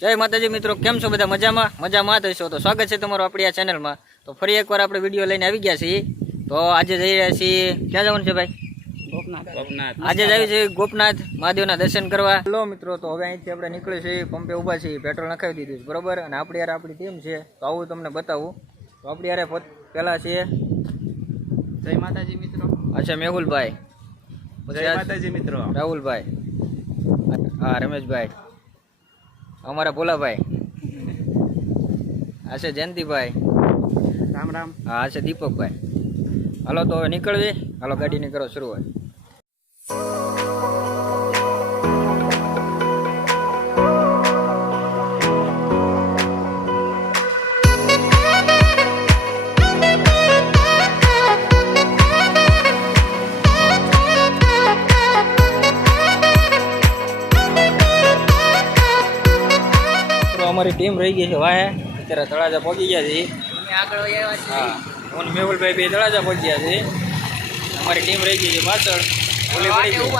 જય માતાજી મિત્રો, કેમ છો બધા? મજામાં થશો તો સ્વાગત છે તમારું આપણી આ ચેનલમાં। તો ફરી એકવાર આપણે વિડીયો લઈને આવી ગયા છીએ। તો આજે જઈ રહ્યા છીએ, ક્યાં જવાનું છે ભાઈ? ગોપનાથ। આજે જઈએ છીએ ગોપનાથ મહાદેવના દર્શન કરવા। હેલો મિત્રો, તો હવે અહીંથી આપણે નીકળીએ છીએ, પંપે ઊભા છીએ, પેટ્રોલ નખાવી દીધું છે બરોબર। અને આપણી યાર આપણી ટીમ છે, તો આવું તમને બતાવું। તો આપણી યાર પહેલા છે જય માતાજી મિત્રો। અચ્છા મેહુલભાઈ, જય માતાજી મિત્રો। રાહુલભાઈ, હા રમેશભાઈ, અમારા ભોલાભાઈ, આ છે જયંતિભાઈ, રામ રામ। હા આ છે દીપકભાઈ। હાલો તો હવે નીકળવી, હાલો ગાડીની કરો શરૂઆત। અમારી ટીમ રહી ગઈ છે વાહે, અત્યારે તળાજા પહોંચી ગયા છે। હા હું મેહુલભાઈ બે તળાજા પહોંચી ગયા છે। અમારી ટીમ રહી ગઈ છે પાછળ, ઓલી પડી ગઈ।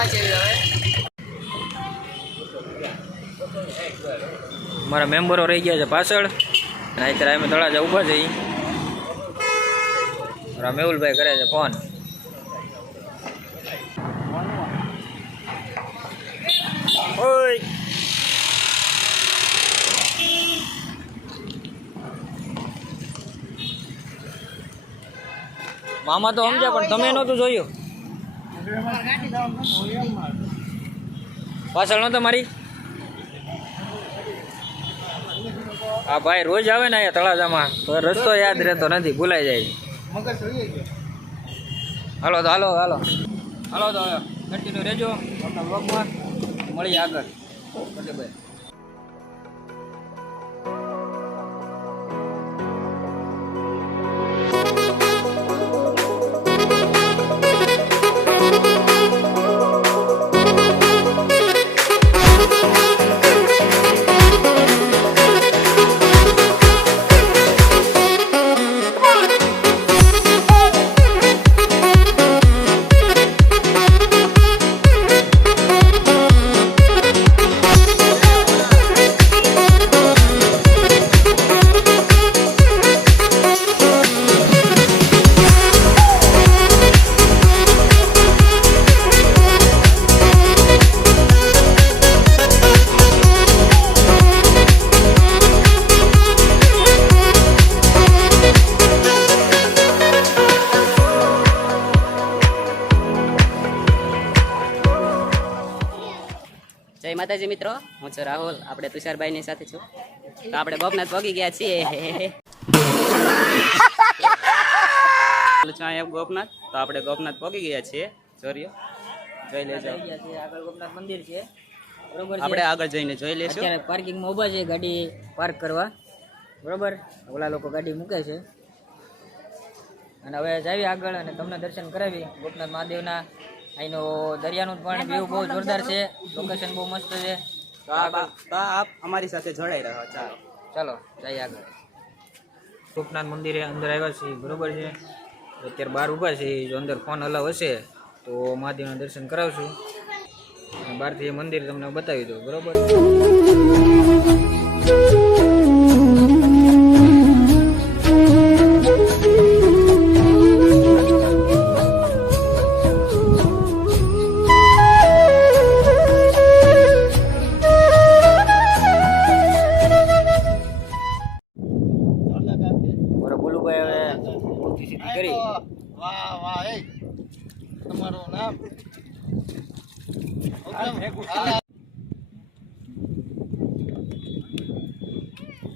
અમારા મેમ્બરો રહી ગયા છે પાછળ, અને અત્યારે અમે તળાજા ઊભા છીએ। મારા મેહુલભાઈ કરે છે ફોન। ઓય મામા તો સમજ્યા, પણ તમે નહોતું જોયું, પાછળ નહોતો મારી। હા ભાઈ રોજ આવે ને અહીંયા તળાજામાં, તો રસ્તો યાદ રહેતો નથી, ભૂલાઈ જાય। હાલો તો હાલો હાલો હાલો તો કન્ટિન્યુ રહેજો આપણા બ્લોગમાં, મળીએ આગળ। ભાઈ જય માતાજી મિત્રો, હું છું રાહુલ, આપણે તુષારભાઈની સાથે છું। તો આપણે ગોપનાથ પહોંચી ગયા છીએ। ગોપનાથ, તો આપણે ગોપનાથ પહોંચી ગયા છીએ। જોઈ લેજો, આગળ ગોપનાથ મંદિર છે બરોબર, આપણે આગળ જઈને જોઈ લેશું। અત્યારે પાર્કિંગમાં ઊભા છે ગાડી પાર્ક કરવા બરોબર, ઓલા લોકો ગાડી મૂકે છે। અને હવે જાવી આગળ અને તમને દર્શન કરાવી ગોપનાથ મહાદેવના। અહીંનો દરિયાનું પણ વ્યૂ બહુ જોરદાર છે, લોકેશન બહુ મસ્ત છે। તો આપ અમારી સાથે જોડાઈ રહ્યો, ચાલો ચાલો જઈએ આગળ। ગોપનાથ મંદિરે અંદર આવ્યા છીએ બરોબર છે, અત્યારે બહાર ઊભા છે, જો અંદર ફોન અલાવ હશે તો મહાદેવના દર્શન કરાવશું, અને બહારથી એ મંદિર તમને બતાવી દઉં બરોબર।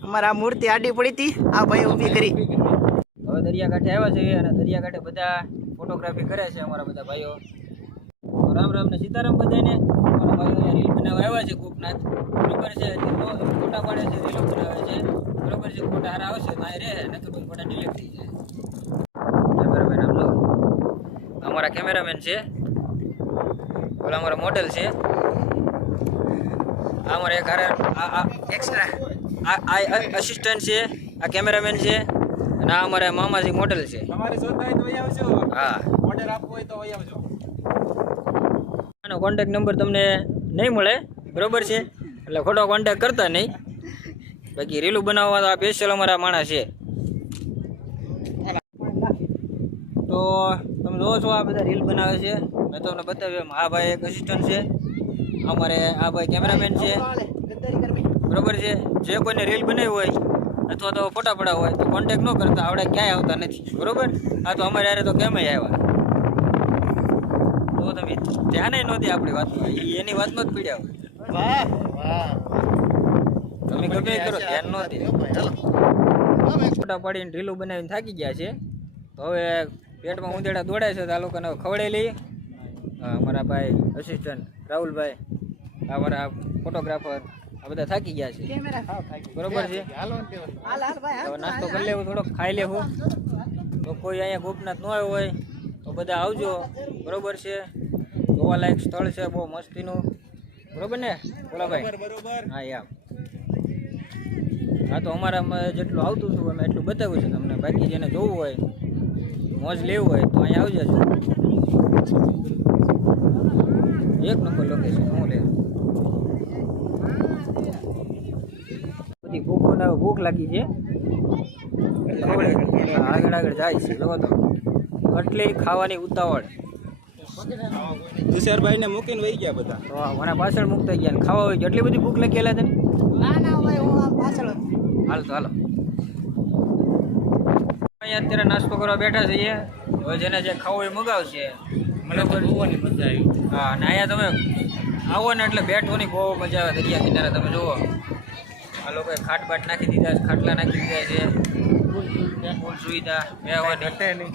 અમારા મૂર્તિ આડી પડી હતી, આ ભાઈ ઊભી કરી। હવે દરિયાકાંઠે આવ્યા છે, અને દરિયાકાંઠે બધા ફોટોગ્રાફી કરે છે અમારા બધા ભાઈઓ। તો રામ રામ ને સીતારામ બધાને। અમારા ભાઈઓ રીલ બનાવવા આવ્યા છે ગોપનાથ બરોબર છે, ફોટા પાડે છે, રીલો બનાવે છે બરોબર છે। ફોટા હારા આવશે તો અહીં રહે, નહીં તો ફોટા ડિલીટ થઈ જાય। કેમેરામેન આમ લો, અમારા કેમેરામેન છે, ઓલા અમારા મોડેલ છે, આ અમારા એક હારા એક્સ્ટ્રા અસિસ્ટન્ટ છે, આ કેમેરામેન છે, અને આ અમારા મામાજી મોડેલ છે। હા ઓર્ડર આપવો હોય તો વહી આવજો। આનો કોન્ટેક્ટ નંબર તમને નહીં મળે બરોબર છે, એટલે ખોટો કોન્ટેક્ટ કરતા નહીં। બાકી રીલું બનાવવા તો આ સ્પેશિયલ અમારા માણસ છે. તો તમે જોવો છો આ બધા રીલ બનાવે છે. મેં તમને બતાવ્યું આ ભાઈ એક અસિસ્ટન્ટ છે, અમારે આ ભાઈ કેમેરામેન છે, બરોબર છે. જે કોઈને રીલ બનાવી હોય અથવા તો ફોટા પડાવવા હોય તો કોન્ટેક્ટ ન કરતા, આવડે ક્યાંય આવતા નથી, બરોબર. આ તો અમારે યારે તો કેમ આવ્યા તો તમે ધ્યાને નહોતી આપણી વાતમાં, એની વાતમાં જ પીડ્યા હોય. તમે ગમે એ કરો, ધ્યાન નહોતી. ફોટા પાડીને રીલું બનાવીને થાકી ગયા છે, તો હવે પેટમાં ઉંદેડા દોડાય છે, તો આ લોકોને ખવડાવી લઈએ. અમારા ભાઈ અસિસ્ટન્ટ રાહુલભાઈ, અમારા ફોટોગ્રાફર, આ બધા થાકી ગયા છે, બરોબર છે. હવે નાસ્તો કરી લેવું, થોડોક ખાઈ લેવું. તો કોઈ અહીંયા ગોપનાથ ન આવ્યો હોય તો બધા આવજો, બરોબર છે. જોવાલાયક સ્થળ છે, બહુ મસ્તીનું, બરોબર ને બોલા ભાઈ? હા યાર, હા તો અમારામાં જેટલું આવતું હતું અમે એટલું બતાવ્યું છે તમને. બાકી જેને જોવું હોય, મોજ લેવું હોય તો અહીંયા આવી જજો. એક નંબર લોકેશન. હું લે બધી ભૂખ બનાવે, ભૂખ લાગી છે, આગળ આગળ જાય છે. જોવો તો કેટલી ખાવાની ઉતાવળ. તુષારભાઈ ને મૂકીને વહી ગયા બધા. તો મને પાછળ મૂકતા ગયા ને ખાવા હોય એટલી બધી ભૂખ લાગી. તને હાલ તો હાલો. અહીંયા અત્યારે નાસ્તો કરવા બેઠા છીએ. હવે જેને જે ખાવું એ મગાવશે. બરાબર. હા, અને અહીંયા તમે આવો ને એટલે બેઠવાની બહુ મજા આવે. દરિયા કિનારે તમે જુઓ, આ લોકોએ ખાટ બાટ નાખી દીધા છે, ખાટલા નાખી દીધા છે, ફૂલ સુવિધા બેહવાની.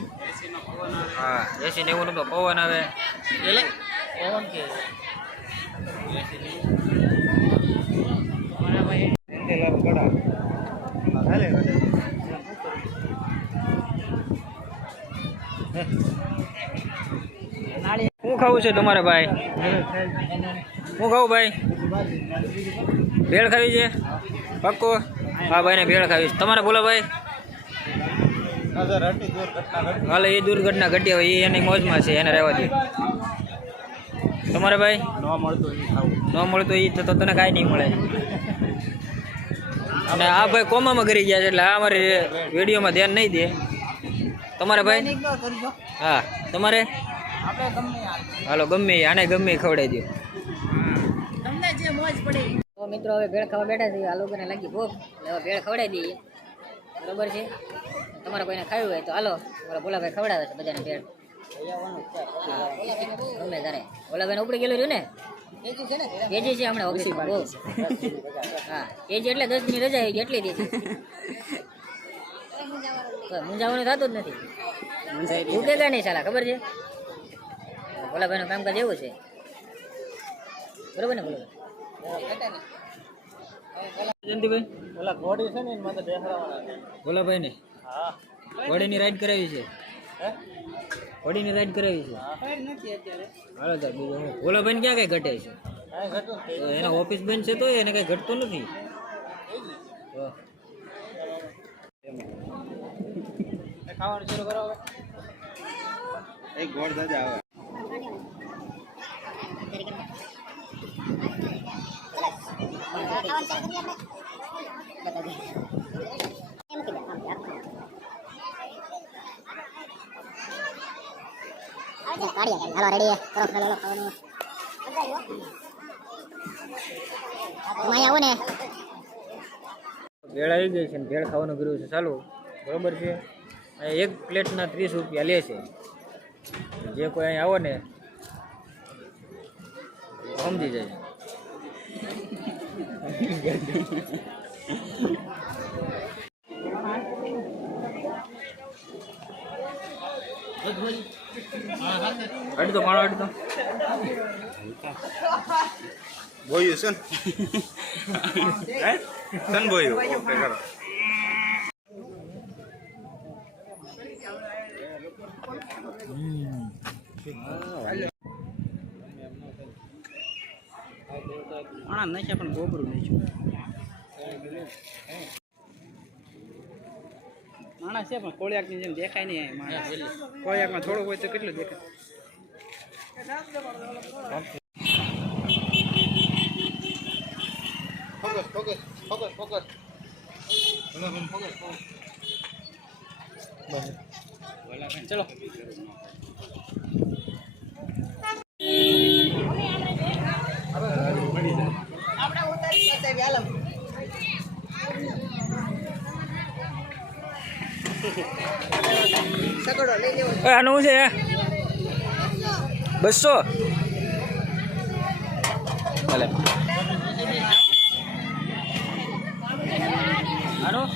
હા, એસી 90 તો પવન આવે. પવન કે શું ખાવું છે તમારે ભાઈ? શું ખાવું ભાઈ? ભેળ ખાવી છે પાક્કો? હા ભાઈને ભેળ ખાવી છે. તમારે બોલો ભાઈ? હાલે એ દુર્ઘટના ઘટી હોય એ એની મોજમાં છે, એને રહેવા દે. તમારે ભાઈ? ન મળતું એ તો તને કાંઈ નહીં મળે. અને આ ભાઈ કોમામાં કરી ગયા છે એટલે આ અમારી વિડીયોમાં ધ્યાન નહીં દે. તમારે ભાઈ? હા તમારે? હાલો ગમે આને ગમે ખવડાવી દો. તો મિત્રો હવે ભેળ ખાવા બેઠા છીએ. આ લોકોને લાગી ભૂખ, હવે ભેળ ખવડાવી દઈએ, બરોબર છે. તમારે કોઈને ખાવું હોય તો હાલો, ભોલાભાઈ ખવડાવે છે બધાને ભેળ. હા ગમે તારે. ભોલાભાઈને ઉપડી ગયેલું રહ્યું ને, કેજી છે હમણાં ઓફિસમાં બહુ. હા કેજી એટલે 10 દિનની રજા આવી એટલી દે છે. મૂંઝાવાનું થતું જ નથી. ભૂખે ગા નહીં સાલા, ખબર છે? ભોલાભાઈનું કામકાજ એવું છે, બરોબર ને ભોલાભાઈ? જયંતિભાઈ ઓલા ઘોડી છે ને એની માથે બેસરાવાના ભોલાભાઈ ને. હા ઘોડીની રાઈડ કરાવી છે. ઘોડીની રાઈડ કરાવી છે. હાલો તાર બીજું હું. ભોલાભાઈ ને ક્યાં કઈ ઘટે છે? એના ઓફિસ બેન છે તો એને કઈ ઘટતું નથી. ખાવાનું શરૂ કરો. એક ગોળ દાદા આવે. ભેળ આવી ગઈ છે ને ભેળ ખાવાનું કર્યું છે ચાલુ, બરોબર છે. એક પ્લેટના 30 રૂપિયા લે છે. જે કોઈ અહીં આવો ને સમજી જાય. અડધો માળો અડધો બોયું છે ને સન બોયું. ઓકે કરો. નાખ્યા પણ ગોબરું નાખ્યું. માણસ છે પણ કોળિયાકની જેમ દેખાય નહીં. માણસ કોળિયાકમાં થોડું હોય તો કેટલું દેખાય. Focus focus focus focus. ચલો આનું શું છે 200 ભલે આનું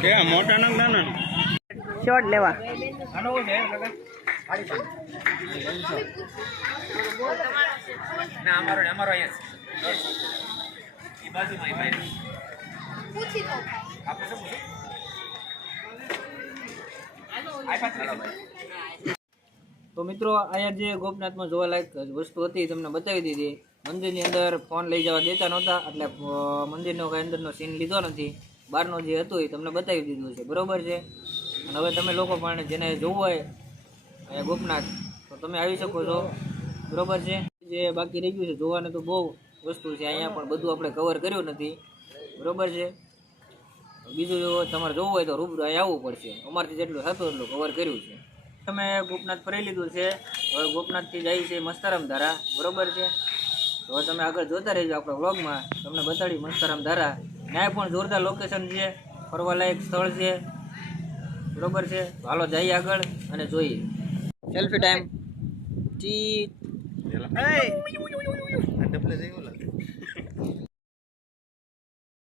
કે મોટા નંગ નાના શોર્ટ લેવા આનું શું છે ના અમારો અહીંયા છે એ બાજુમાં ભાઈ પૂછી દો આપણે શું તો મિત્રો અહીંયા જે ગોપનાથમાં જોવાલાયક વસ્તુ હતી તમને બતાવી દીધી. મંદિરની અંદર ફોન લઈ જવા દેતા નહોતા, એટલે મંદિરનો કાંઈ અંદરનો સીન લીધો નથી. બહારનો જે હતું એ તમને બતાવી દીધું છે, બરોબર છે. અને હવે તમે લોકો પણ જેને જોવું હોય અહીંયા ગોપનાથ તો તમે આવી શકો છો, બરોબર છે. જે બાકી રહી ગયું છે જોવાનું તો બહુ વસ્તુ છે, અહીંયા પણ બધું આપણે કવર કર્યું નથી, બરોબર છે. બીજું જો તમારે જોવું હોય તો રૂબરૂ અહીં આવવું પડશે. અમારથી જેટલું થતું એટલું કવર કર્યું છે. તમે ગોપનાથ ફરી લીધું છે, હવે ગોપનાથથી જાય છે મસ્તરામ ધારા, બરોબર છે. તો હવે તમે આગળ જોતા રહેજો આપણા વ્લોગમાં, તમને બતાડી મસ્તરામ ધારા. ત્યાં પણ જોરદાર લોકેશન છે, ફરવાલાયક સ્થળ છે, બરોબર છે. તો હાલો જઈએ આગળ અને જોઈએ. Selfie time.